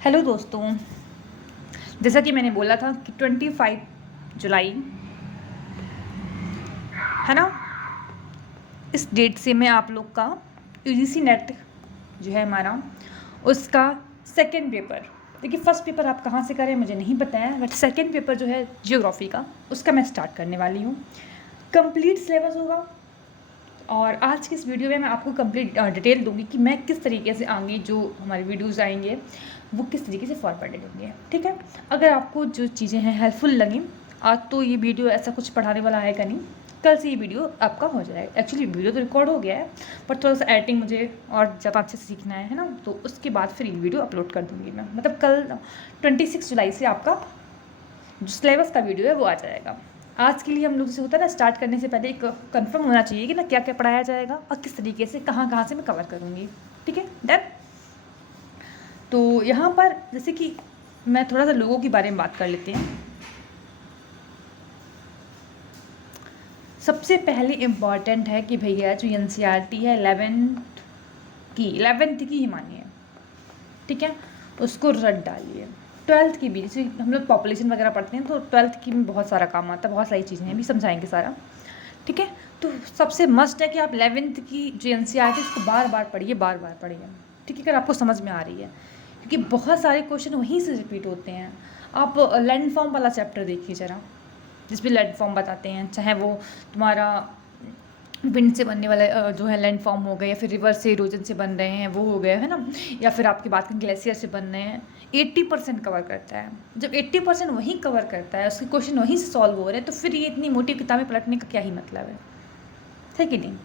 Hello दोस्तों, जैसा कि मैंने बोला था कि 25 जुलाई है ना, इस डेट से मैं आप लोग का यूजीसी नेट जो है हमारा उसका सेकंड पेपर, देखिए फर्स्ट पेपर आप कहाँ से करें मुझे नहीं बताया, बट सेकंड पेपर जो है जियोग्राफी का उसका मैं स्टार्ट करने वाली हूँ। कंप्लीट सिलेबस होगा और आज की इस वीडियो में मैं आपको कंप्लीट डिटेल दूंगी कि मैं किस तरीके से आगे जो हमारे वीडियोज़ आएंगे वो किस तरीके से फॉरवर्डेड होंगे। ठीक है, अगर आपको जो चीज़ें हैं हेल्पफुल लगी आज तो ये वीडियो ऐसा कुछ पढ़ाने वाला आएगा नहीं, कल से ये वीडियो आपका हो जाएगा। एक्चुअली वीडियो तो रिकॉर्ड हो गया है पर थोड़ा सा एडिटिंग मुझे और ज़्यादा अच्छे से सीखना है ना, तो उसके बाद फिर ये वीडियो अपलोड कर दूँगी मैं। मतलब कल 26 जुलाई से आपका जो सिलेबस का वीडियो है वो आ जाएगा। आज के लिए हम लोग जैसे होता है ना, स्टार्ट करने से पहले एक कंफर्म होना चाहिए कि ना क्या क्या पढ़ाया जाएगा और किस तरीके से कहाँ से मैं कवर करूँगी। ठीक है, डन। तो यहाँ पर जैसे कि मैं थोड़ा सा लोगों के बारे में बात कर लेते हैं। सबसे पहले इम्पॉर्टेंट है कि भैया जो एनसीईआरटी है 11th की ही मानिए, ठीक है, उसको रट डालिए। 12th की भी, जैसे हम लोग पॉपुलेशन वगैरह पढ़ते हैं तो 12th की में बहुत सारा काम आता है, बहुत सारी चीज़ें हैं, भी समझाएंगे सारा। ठीक है, तो सबसे मस्ट है कि आप 11th की जो एनसीईआरटी उसको बार बार पढ़िए, बार बार पढ़िए। ठीक है, अगर आपको समझ में आ रही है, क्योंकि बहुत सारे क्वेश्चन वहीं से रिपीट होते हैं। आप लैंड फॉर्म वाला चैप्टर देखिए ज़रा, जिसमें लैंड फॉर्म बताते हैं, चाहे वो तुम्हारा विंड से बनने वाला जो है लैंड फॉर्म हो गए, या फिर रिवर से इरोजन से बन रहे हैं वो हो गए है ना, या फिर आपकी बात करें ग्लेशियर से बन रहे हैं, 80% कवर करता है। जब 80% वहीं कवर करता है, उसके क्वेश्चन वहीं से सॉल्व हो रहे हैं, तो फिर ये इतनी मोटी किताबें पलटने का क्या ही मतलब है कि नहीं।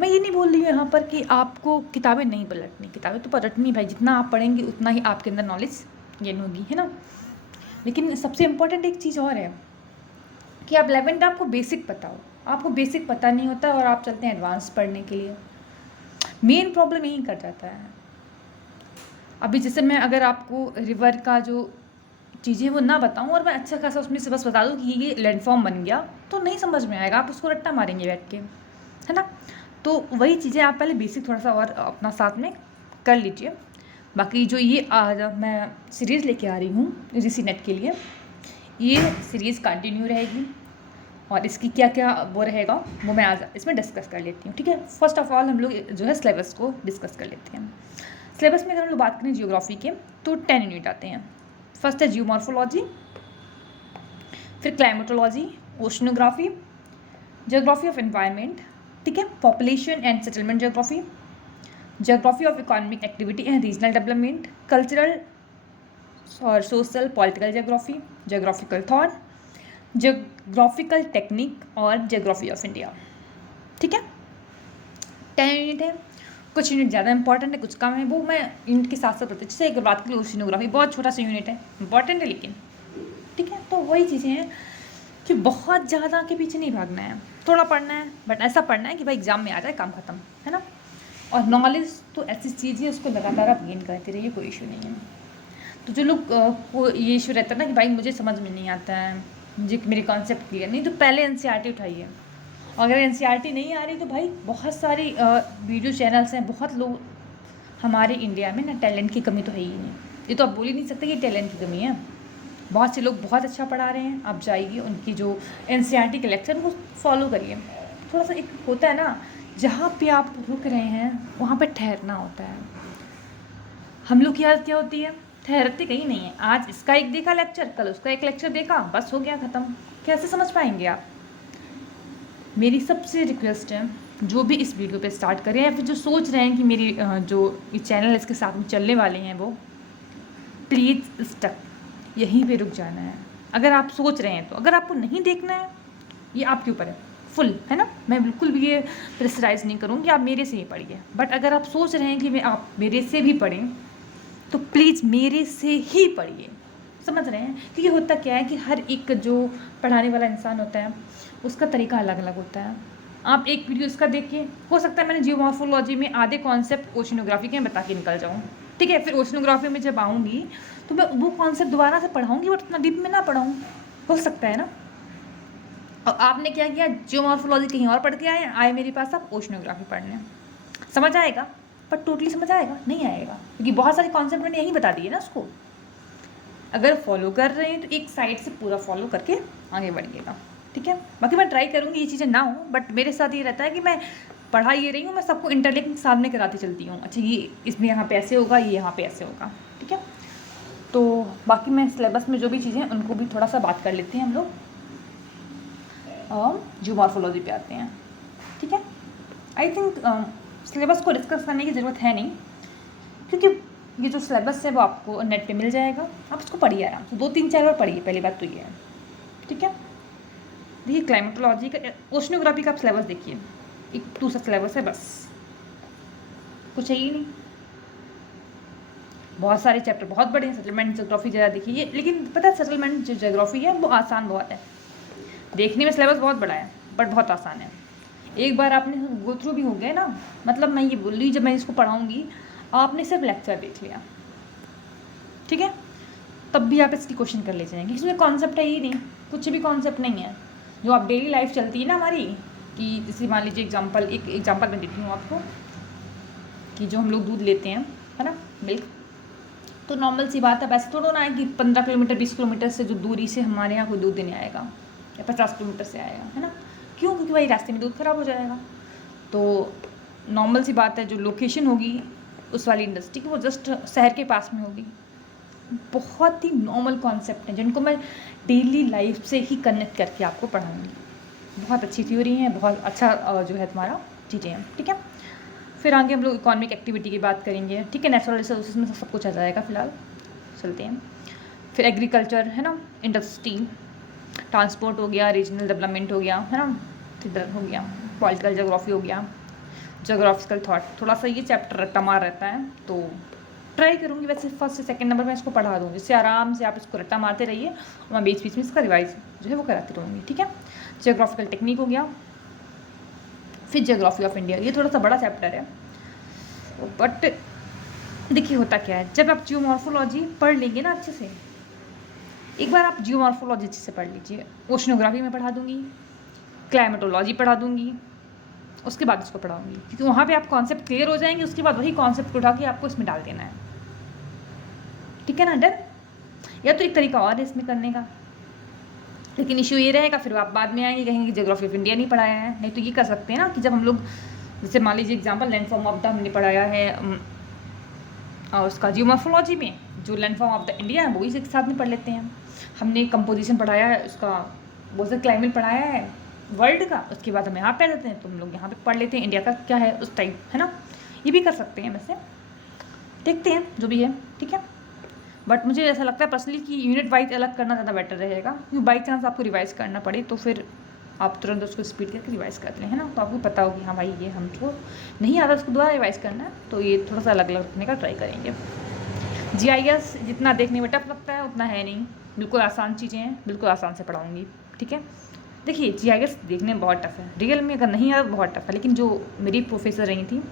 मैं ये नहीं बोल रही हूँ यहाँ पर कि आपको किताबें नहीं पलटनी, किताबें तो पलटनी भाई, जितना आप पढ़ेंगे उतना ही आपके अंदर नॉलेज गेन होगी, है ना। लेकिन सबसे इम्पोर्टेंट एक चीज़ और है कि आप 11th आपको बेसिक पता हो, आपको बेसिक पता नहीं होता और आप चलते हैं एडवांस पढ़ने के लिए। मेन प्रॉब्लम यही कर जाता है। अभी जैसे मैं अगर आपको रिवर का जो चीज़ें वो ना बताऊं और मैं अच्छा खासा उसमें से बस बता दूं कि ये लैंडफॉर्म बन गया, तो नहीं समझ में आएगा, आप उसको रट्टा मारेंगे बैठ के, है ना। तो वही चीज़ें आप पहले बेसिक थोड़ा सा और अपना साथ में कर लीजिए। बाकी जो ये आज मैं सीरीज़ लेके आ रही हूँ यूजीसी नेट के लिए, ये सीरीज़ कंटिन्यू रहेगी और इसकी क्या क्या वो रहेगा वो मैं आज इसमें डिस्कस कर लेती हूँ। ठीक है, फर्स्ट ऑफ ऑल हम लोग जो है सिलेबस को डिस्कस कर लेते हैं। सिलेबस में अगर हम लोग बात करें जियोग्राफी के तो 10 यूनिट आते हैं। फर्स्ट है जियोमॉर्फोलॉजी, फिर climatology, oceanography, geography of environment, ठीक है, population and settlement geography, geography of economic activity and regional development, cultural और social political geography, geographical thought, geographical technique और जियोग्राफी ऑफ इंडिया। ठीक है, 10 यूनिट है। कुछ यूनिट ज़्यादा इंपॉर्टेंट है, कुछ कम है, वो मैं यूनिट के साथ साथ बताती हूँ। जैसे एक बात करें ओशिनोग्राफी, बहुत छोटा सा यूनिट है, इंपॉर्टेंट है लेकिन, ठीक है। तो वही चीज़ें हैं कि बहुत ज़्यादा के पीछे नहीं भागना है, थोड़ा पढ़ना है, बट ऐसा पढ़ना है कि भाई एग्जाम में आ जाए, काम खत्म, है ना। और नॉलेज तो ऐसी चीज़ है, उसको लगातार आप गेन करते रहिए, कोई इशू नहीं है। तो जो लोग को ये इशू रहता है ना कि भाई मुझे समझ में नहीं आता है, मुझे मेरे कॉन्सेप्ट क्लियर नहीं, तो पहले एनसीईआरटी उठाइए। अगर एनसीईआरटी नहीं आ रही तो भाई बहुत सारी वीडियो चैनल्स हैं, बहुत लोग हमारे इंडिया में ना, टैलेंट की कमी तो है ही नहीं, ये तो आप बोल ही नहीं सकते कि टैलेंट की कमी है। बहुत से लोग बहुत अच्छा पढ़ा रहे हैं, आप जाइए उनकी जो एनसीईआरटी के लेक्चर वो फॉलो करिए। थोड़ा सा एक होता है ना, जहाँ पे आप रुक रहे हैं वहाँ पे ठहरना होता है। हम लोग की आदत क्या होती है, ठहरते कहीं नहीं है, आज इसका एक देखा लेक्चर, कल उसका एक लेक्चर देखा, बस हो गया ख़त्म। कैसे समझ पाएंगे आप। मेरी सबसे रिक्वेस्ट है, जो भी इस वीडियो पे स्टार्ट करें या फिर जो सोच रहे हैं कि मेरी जो ये चैनल इसके साथ में चलने वाले हैं, वो प्लीज़ स्टक, यहीं पे रुक जाना है। अगर आप सोच रहे हैं तो, अगर आपको नहीं देखना है ये आपके ऊपर है फुल, है ना। मैं बिल्कुल भी ये प्रेशराइज़ नहीं करूँगी आप मेरे से ही पढ़िए, बट अगर आप सोच रहे हैं कि आप मेरे से भी पढ़ें तो प्लीज़ मेरे से ही पढ़िए, समझ रहे हैं। क्योंकि होता क्या है कि हर एक जो पढ़ाने वाला इंसान होता है उसका तरीका अलग अलग होता है। आप एक वीडियो इसका देख के, हो सकता है मैंने जियोमॉर्फोलॉजी में आधे कॉन्सेप्ट ओशिनोग्राफी के बता के निकल जाऊँ, ठीक है, फिर ओशिनोग्राफी में जब आऊँगी तो मैं वो कॉन्सेप्ट दोबारा से पढ़ाऊँगी, बट उतना डीप में ना पढ़ाऊँ, हो सकता है ना। और आपने क्या किया, जियोमॉर्फोलॉजी कहीं और पढ़ के आए मेरे पास, आप ओशिनोग्राफी पढ़ने, समझ आएगा। पर टोटली समझ आएगा नहीं आएगा, क्योंकि बहुत सारे कॉन्सेप्ट मैंने यहीं बता दिए ना उसको। अगर फॉलो कर रहे हैं तो एक साइड से पूरा फॉलो करके आगे बढ़िएगा, ठीक है। बाकी मैं ट्राई करूँगी ये चीज़ें ना हो, बट मेरे साथ ये रहता है कि मैं पढ़ा ये रही हूँ, मैं सबको इंटरलिंक सामने कराती चलती हूँ। अच्छा ये इसमें यहाँ पे ऐसे होगा, ये यहाँ पे ऐसे होगा, ठीक है। तो बाकी मैं सिलेबस में जो भी चीज़ें उनको भी थोड़ा सा बात कर लेते हैं हम लोग, जो मॉर्फोलॉजी पे आते हैं, ठीक है। आई थिंक सिलेबस को डिस्कस करने की ज़रूरत है नहीं, क्योंकि ये जो सिलेबस है वो आपको नेट पे मिल जाएगा, आप उसको पढ़िए आराम से, 2-3-4 बार पढ़िए, पहली बात तो ये है, ठीक है। देखिए क्लाइमेटोलॉजी का, ओशनोग्राफी का आप सिलेबस देखिए, एक दूसरा सिलेबस है, बस कुछ है ही नहीं। बहुत सारे चैप्टर बहुत बड़े हैं, सेटलमेंट ज्योग्राफी ज़रा देखिए, लेकिन पता है सेटलमेंट जो ज्योग्राफी है वो आसान बहुत है, देखने में सिलेबस बहुत बड़ा है बट बहुत आसान है। एक बार आपने गो थ्रू भी हो गए ना, मतलब मैं ये बोल रही हूँ जब मैं इसको पढ़ाऊँगी आपने सिर्फ लेक्चर देख लिया, ठीक है, तब भी आप इसकी क्वेश्चन कर ले जाएंगे। इसमें कॉन्सेप्ट है ही नहीं, कुछ भी कॉन्सेप्ट नहीं है। जो आप डेली लाइफ चलती है ना हमारी, कि जैसे मान लीजिए एक एग्जांपल मैं देती हूँ आपको, कि जो हम लोग दूध लेते हैं, है ना, मिल्क, तो नॉर्मल सी बात है, वैसे थोड़ा ना है कि 15 किलोमीटर 20 किलोमीटर से जो दूरी से हमारे यहाँ कोई दूध देने आएगा, या 50 किलोमीटर से आएगा, है ना। क्यों? क्योंकि भाई रास्ते में दूध खराब हो जाएगा। तो नॉर्मल सी बात है, जो लोकेशन होगी उस वाली इंडस्ट्री की वो जस्ट शहर के पास में होगी। बहुत ही नॉर्मल कॉन्सेप्ट हैं जिनको मैं डेली लाइफ से ही कनेक्ट करके आपको पढ़ाऊँगी। बहुत अच्छी थ्योरी है, बहुत अच्छा जो है तुम्हारा चीज़ें हैं, ठीक है। फिर आगे हम लोग इकोनॉमिक एक्टिविटी की बात करेंगे, ठीक है। नेचुरल रिसोर्सेज में सब कुछ आ जाएगा, फिलहाल चलते हैं। फिर एग्रीकल्चर है ना, इंडस्ट्री, ट्रांसपोर्ट हो गया, रीजनल डेवलपमेंट हो गया, है ना, फिर हो गया पॉलिटिकल ज्योग्राफी हो गया, ज्योग्राफिकल थॉट, थोड़ा सा ये चैप्टर रट्टा मार रहता है, तो ट्राई करूँगी वैसे फर्स्ट से सेकंड नंबर में इसको पढ़ा दूँगी, जिससे आराम से आप इसको रट्टा मारते रहिए और मैं बीच बीच में इसका रिवाइज जो है वो कराती रहूँगी, ठीक है। जियोग्राफिकल टेक्निक हो गया, फिर जियोग्राफी ऑफ इंडिया, ये थोड़ा सा बड़ा चैप्टर है, बट देखिए होता क्या है, जब आप जियोमॉर्फोलॉजी पढ़ लेंगे ना अच्छे से, एक बार आप जियोमॉर्फोलॉजी अच्छे से पढ़ लीजिए, ओशनोग्राफी में पढ़ा दूँगी, क्लाइमेटोलॉजी पढ़ा दूँगी, उसके बाद इसको पढ़ाऊँगी, क्योंकि वहाँ पे आप कॉन्सेप्ट क्लियर हो जाएंगे, उसके बाद वही कॉन्सेप्ट उठा के आपको इसमें डाल देना है, ठीक है ना, डन। या तो एक तरीका और है इसमें करने का, लेकिन इशू ये रहेगा फिर आप बाद में आएंगे कहेंगे जियोग्राफी ऑफ इंडिया नहीं पढ़ाया है। नहीं तो ये कर सकते हैं ना कि जब हम लोग जैसे मान लीजिए एग्जांपल लैंडफॉर्म ऑफ द हमने पढ़ाया है और उसका जियोमॉर्फोलॉजी में जो लैंडफॉर्म ऑफ द इंडिया है वो इसी के साथ में पढ़ लेते हैं। हमने कंपोजिशन पढ़ाया है उसका, वो से क्लाइमेट पढ़ाया है वर्ल्ड का, उसके बाद हम यहाँ पे आ जाते हैं तो हम लोग यहाँ पे पढ़ लेते हैं इंडिया का क्या है उस टाइप, है ना। ये भी कर सकते हैं, वैसे देखते हैं जो भी है, ठीक है। बट मुझे ऐसा लगता है पर्सनली कि यूनिट वाइज अलग करना ज़्यादा बेटर रहेगा, क्योंकि बाई चांस आपको रिवाइज़ करना पड़े तो फिर आप तुरंत उसको स्पीड करके रिवाइज़ कर लें, है ना, तो आपको पता होगी हाँ भाई ये हमको नहीं आता, उसको दोबारा रिवाइज़ करना है, तो ये थोड़ा सा अलग अलग रखने का ट्राई करेंगे। GIS जितना देखने में टफ लगता है उतना है नहीं, बिल्कुल आसान चीज़ें हैं, बिल्कुल आसान से पढ़ाऊँगी, ठीक है। देखिए GIS देखने में बहुत टफ है, रियल में अगर नहीं आता बहुत टफ है, लेकिन जो मेरी प्रोफेसर रही थी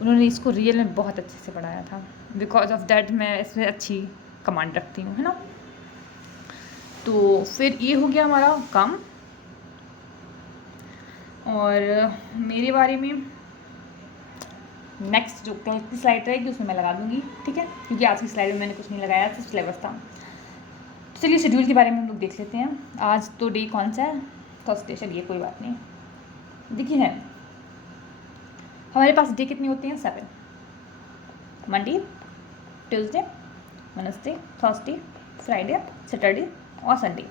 उन्होंने इसको रियल में बहुत अच्छे से पढ़ाया था, बिकॉज ऑफ दैट मैं इसमें अच्छी कमांड रखती हूँ, है ना। तो फिर ये हो गया हमारा काम, और मेरे बारे में नेक्स्ट जो कल की स्लाइड रहेगी उसमें मैं लगा दूँगी, ठीक है, क्योंकि आज की स्लाइड में मैंने कुछ नहीं लगाया, सिर्फ सिलेबस था। तो चलिए शेड्यूल के बारे में हम लोग देख लेते हैं। आज तो डे कौन सा है, थर्सडे, चलिए कोई बात नहीं। देखिए है हमारे पास डे कितने होते हैं, 7, Monday, Tuesday, Wednesday, Thursday, Friday, Saturday और संडे।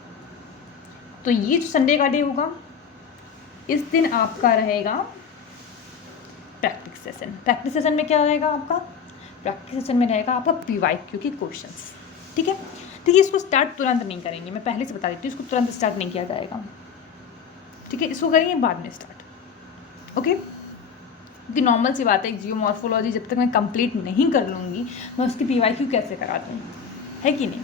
तो ये जो संडे का डे होगा इस दिन आपका रहेगा प्रैक्टिस सेशन। प्रैक्टिस सेशन में क्या रहेगा आपका, प्रैक्टिस सेशन में रहेगा आपका PYQ के क्वेश्चंस, ठीक है। देखिए इसको स्टार्ट तुरंत नहीं करेंगे, मैं पहले से बता देती हूँ, इसको तुरंत स्टार्ट नहीं किया जाएगा, ठीक है, इसको करेंगे बाद में स्टार्ट, ओके। क्योंकि नॉर्मल सी बात है, जियोमॉर्फोलॉजी जब तक मैं कंप्लीट नहीं कर लूँगी मैं उसकी PYQ कैसे करा दूँ, है कि नहीं।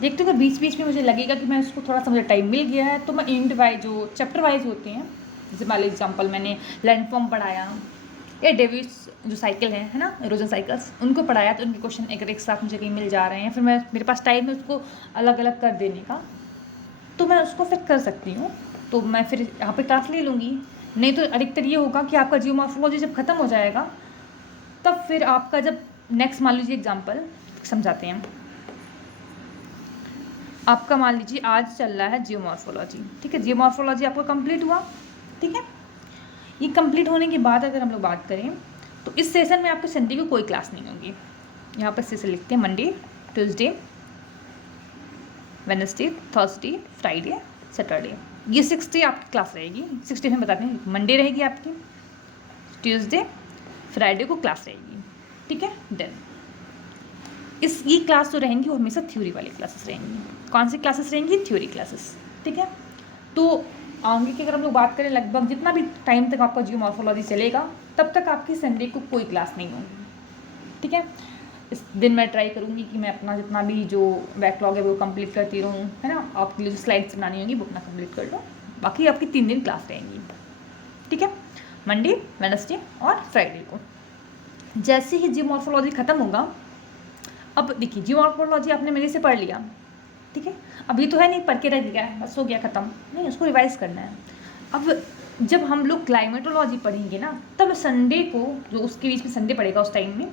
देखते हो, बीच बीच में मुझे लगेगा कि मैं उसको थोड़ा सा मुझे टाइम मिल गया है तो मैं इंड वाइज जो चैप्टर वाइज होते हैं, जैसे मान लीजिए एग्जाम्पल मैंने लैंडफॉर्म पढ़ाया या डेविस जो साइकिल है ना, इरोजन साइकिल्स, उनको पढ़ाया, तो उनके क्वेश्चन एक साथ मुझे कहीं मिल जा रहे हैं, फिर मैं मेरे पास टाइम है उसको अलग अलग कर देने का, तो मैं उसको फिर कर सकती हूँ, तो मैं फिर यहाँ पे क्लास ले लूँगी। नहीं तो अधिकतर ये होगा कि आपका जियोमॉर्फोलॉजी जब ख़त्म हो जाएगा तब फिर आपका जब नेक्स्ट मान लीजिए एग्जाम्पल समझाते हैं, आपका मान लीजिए आज चल रहा है जियोमॉर्फोलॉजी, ठीक है, जियोमॉर्फोलॉजी आपका कंप्लीट हुआ, ठीक है। ये कंप्लीट होने के बाद अगर हम लोग बात करें तो इस सेशन में आपके संडे को कोई क्लास नहीं होगी। यहाँ पर सेशन लिखते हैं Monday, Tuesday, Wednesday, Thursday, Friday, Saturday, ये 6 डे आपकी क्लास रहेगी। 6 डे में बताते हैं, मंडे रहेगी आपकी, ट्यूसडे, फ्राइडे को क्लास रहेगी, ठीक है। देन ये क्लास जो रहेंगी वो हमेशा थ्योरी वाली क्लासेस रहेंगी। कौन सी क्लासेस रहेंगी? थ्योरी क्लासेस, ठीक है। तो आगे की अगर हम लोग बात करें, लगभग जितना भी टाइम तक आपका जियोमॉर्फोलॉजी चलेगा तब तक आपकी संडे को कोई क्लास नहीं होगी, ठीक है। इस दिन मैं ट्राई करूँगी कि मैं अपना जितना भी जो बैकलॉग है वो कंप्लीट करती रहूँ, है ना। आपके लिए जो स्लाइड्स बनानी होगी वो अपना कंप्लीट कर लो। बाकी आपकी 3 दिन क्लास रहेंगी, ठीक है, मंडे, वेडनेसडे और फ्राइडे को। जैसे ही जियोमॉर्फोलॉजी ख़त्म होगा, अब देखिए जियोमॉर्फोलॉजी आपने मेरे से पढ़ लिया, ठीक है। अब ये तो है नहीं पढ़ के रह गया है बस हो गया ख़त्म, नहीं, उसको रिवाइज करना है। अब जब हम लोग क्लाइमेटोलॉजी पढ़ेंगे ना, तब संडे को, जो उसके बीच में संडे पड़ेगा उस टाइम में,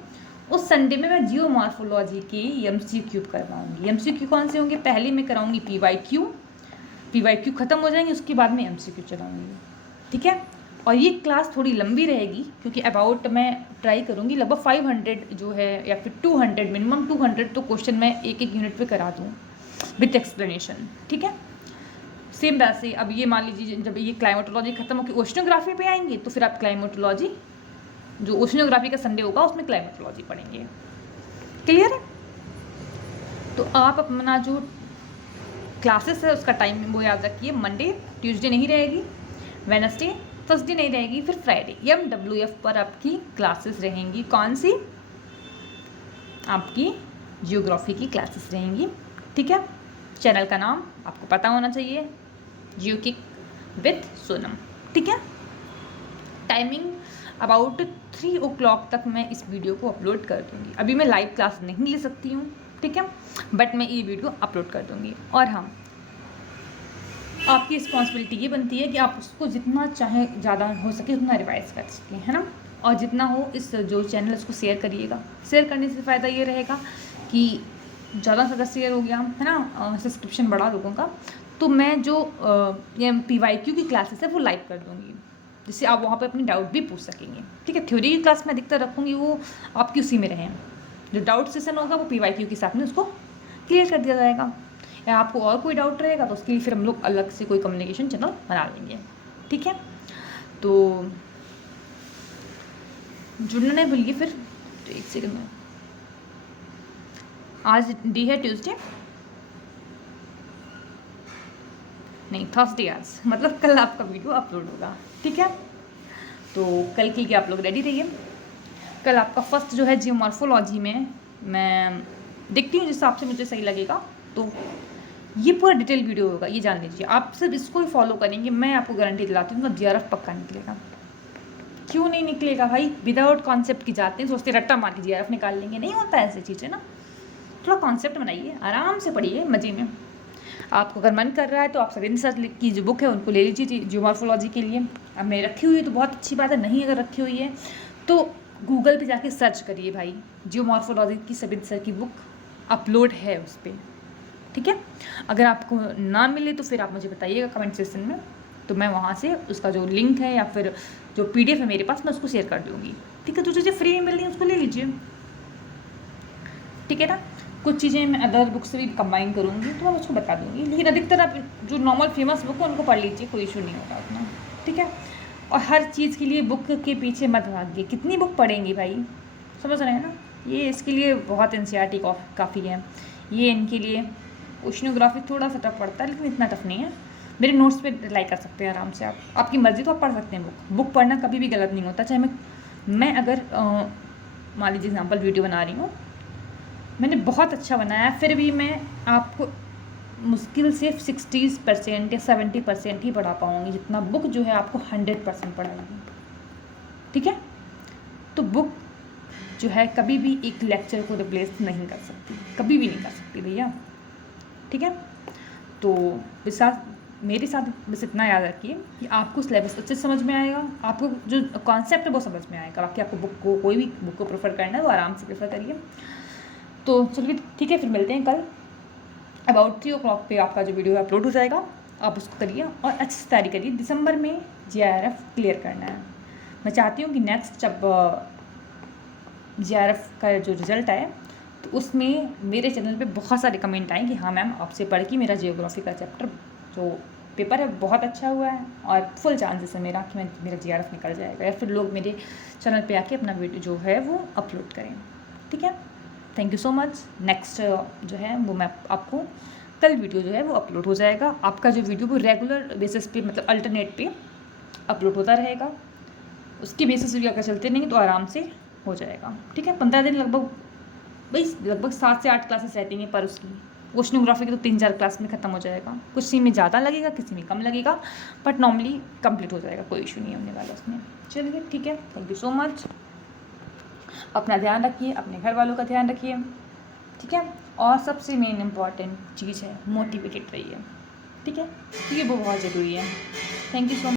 उस संडे में मैं जियोमॉर्फोलॉजी के MCQ करवाऊंगी। MCQ कौन से होंगे? पहले मैं कराऊंगी PYQ ख़त्म हो जाएंगे, उसके बाद में MCQ चलाऊंगी, ठीक है। और ये क्लास थोड़ी लंबी रहेगी क्योंकि अबाउट मैं ट्राई करूँगी लगभग 500 जो है या फिर 200, मिनिमम 200 तो क्वेश्चन मैं एक यूनिट पे करा दूँ विथ एक्सप्लेनेशन, ठीक है। सेम वैसे अब ये मान लीजिए जब ये क्लाइमेटोलॉजी खत्म होकर ओशनोग्राफी पे आएंगे तो फिर आप क्लाइमेटोलॉजी, जो ओशनोग्राफी का संडे होगा उसमें क्लाइमेटोलॉजी पढ़ेंगे, क्लियर है। तो आप अपना जो क्लासेस है उसका टाइम वो याद रखिए, मंडे ट्यूसडे नहीं रहेगी, वेडनेसडे थर्सडे नहीं रहेगी, फिर फ्राइडे MWF पर आपकी क्लासेस रहेंगी। कौन सी? आपकी जियोग्राफी की क्लासेस रहेंगी, ठीक है। चैनल का नाम आपको पता होना चाहिए, जियोकिक विथ सोनम, ठीक है। टाइमिंग अबाउट 3 o'clock तक मैं इस वीडियो को अपलोड कर दूँगी। अभी मैं लाइव क्लास नहीं ले सकती हूँ, ठीक है, बट मैं ये वीडियो अपलोड कर दूँगी। और हाँ, आपकी रिस्पॉन्सिबिलिटी ये बनती है कि आप उसको जितना चाहे ज़्यादा हो सके उतना रिवाइज कर सकें, है ना। और जितना हो इस जो चैनल उसको शेयर करिएगा। शेयर करने से फ़ायदा ये रहेगा कि ज़्यादा से ज़्यादा शेयर हो गया, है ना, सब्सक्रिप्शन बढ़ा लोगों का, तो मैं जो ये PYQ की क्लासेस है वो लाइव कर दूँगी, जिससे आप वहाँ पे अपनी डाउट भी पूछ सकेंगे, ठीक है। थ्योरी की क्लास में अधिकतर रखूँगी, वो आपकी उसी में रहें। जो डाउट सेशन होगा वो PYQ के साथ में उसको क्लियर कर दिया जाएगा। या आपको और कोई डाउट रहेगा तो उसके लिए फिर हम लोग अलग से कोई कम्युनिकेशन चैनल बना लेंगे, ठीक है। तो जुड़ना नहीं भूलिए फिर। तो एक सेकंड में, आज डी है ट्यूसडे, नहीं थर्सडे, आज मतलब कल आपका वीडियो अपलोड होगा, ठीक है। तो कल के लिए आप लोग रेडी रहिए। कल आपका फर्स्ट जो है जियोमॉर्फोलॉजी में मैं देखती हूँ जिस हिसाब से मुझे सही लगेगा, तो ये पूरा डिटेल वीडियो होगा, ये जान लीजिए। आप सिर्फ इसको ही फॉलो करेंगे, मैं आपको गारंटी दिलाती हूँ, तो GRF पक्का निकलेगा। क्यों नहीं निकलेगा भाई? विदाउट कॉन्सेप्ट की जाते हैं, सोचते रट्टा मार के GRF निकाल लेंगे, नहीं होता ऐसी चीज़ें ना। थोड़ा कॉन्सेप्ट बनाइए, आराम से पढ़िए, मज़े में। आपको अगर मन कर रहा है तो आप सविन सर की जो बुक है उनको ले लीजिए जियोमॉर्फोलॉजी के लिए। अब मैं रखी हुई है तो बहुत अच्छी बात है, नहीं अगर रखी हुई है तो गूगल पे जाके सर्च करिए भाई, जियोमॉर्फोलॉजी की सविन सर की बुक अपलोड है उस पर, ठीक है। अगर आपको ना मिले तो फिर आप मुझे बताइएगा कमेंट सेक्शन में, तो मैं वहाँ से उसका जो लिंक है या फिर जो PDF है मेरे पास मैं उसको शेयर कर दूँगी, ठीक है। जो चीज़ें फ्री में मिल रही हैं उसको ले लीजिए, ठीक है ना। कुछ चीज़ें मैं अदर बुक से भी कंबाइन करूँगी तो मैं उसको बता दूँगी, लेकिन अधिकतर आप जो नॉर्मल फेमस बुक है उनको पढ़ लीजिए, कोई इशू नहीं होगा उतना, ठीक है। और हर चीज़ के लिए बुक के पीछे मत भागिए, कितनी बुक पढ़ेंगी भाई, समझ रहे हैं ना। ये इसके लिए बहुत NCERT काफ़ी है, ये इनके लिए ओशनोग्राफी थोड़ा सा टफ पड़ता है लेकिन इतना टफ नहीं है। मेरे नोट्स पे रिलाई कर सकते हैं आराम से, आप आपकी मर्ज़ी तो आप पढ़ सकते हैं। बुक पढ़ना कभी भी गलत नहीं होता, चाहे मैं अगर मान लीजिए एग्जाम्पल वीडियो बना रही हूँ, मैंने बहुत अच्छा बनाया फिर भी मैं आपको मुश्किल से 60% या 70% ही पढ़ा पाऊँगी, जितना बुक जो है आपको 100% पढ़ाएगी, ठीक है। तो बुक जो है कभी भी एक लेक्चर को रिप्लेस नहीं कर सकती, कभी भी नहीं कर सकती भैया, ठीक है। तो मेरे साथ बस इतना याद रखिए कि आपको सिलेबस अच्छे से समझ में आएगा, आपको जो कॉन्सेप्ट है वो समझ में आएगा। बाकी आपको बुक को, कोई भी बुक को प्रेफर करना है वो आराम से प्रेफर करिए। तो चलिए ठीक है, फिर मिलते हैं कल अबाउट 3 o'clock पे आपका जो वीडियो अपलोड हो जाएगा, आप उसको करिए और अच्छे से तैयारी करिए। दिसंबर में JRF क्लियर करना है। मैं चाहती हूँ कि नेक्स्ट जब JRF का जो रिज़ल्ट आए तो उसमें मेरे चैनल पे बहुत सारे कमेंट आए कि हाँ मैम, आपसे पढ़ के मेरा जियोग्राफी का चैप्टर जो पेपर है बहुत अच्छा हुआ है और फुल चांसेस है मेरा कि मेरा JRF निकल जाएगा, या फिर लोग मेरे चैनल पे आके अपना वीडियो जो है वो अपलोड करें। ठीक है, thank you so much. Next जो है वो मैं आपको कल वीडियो जो है वो अपलोड हो जाएगा। आपका जो वीडियो वो रेगुलर बेसिस पे, मतलब अल्टरनेट पे अपलोड होता रहेगा। उसके बेसिस पे अगर चलते नहीं तो आराम से हो जाएगा। ठीक है, 15 दिन लगभग, भाई लगभग 7 से 8 क्लासेस रहती हैं पर उसकी ओशनोग्राफी की तो 3-4 क्लास में ख़त्म हो जाएगा। किसी में ज़्यादा लगेगा, किसी में कम लगेगा, बट नॉर्मली कंप्लीट हो जाएगा, कोई इशू नहीं होने वाला उसमें। चलिए ठीक है, थैंक यू सो मच। अपना ध्यान रखिए, अपने घर वालों का ध्यान रखिए। ठीक है, और सबसे मेन इम्पॉर्टेंट चीज़ है मोटिवेटेड रहिए। ठीक है, ये वो बहुत ज़रूरी है। Thank you so much.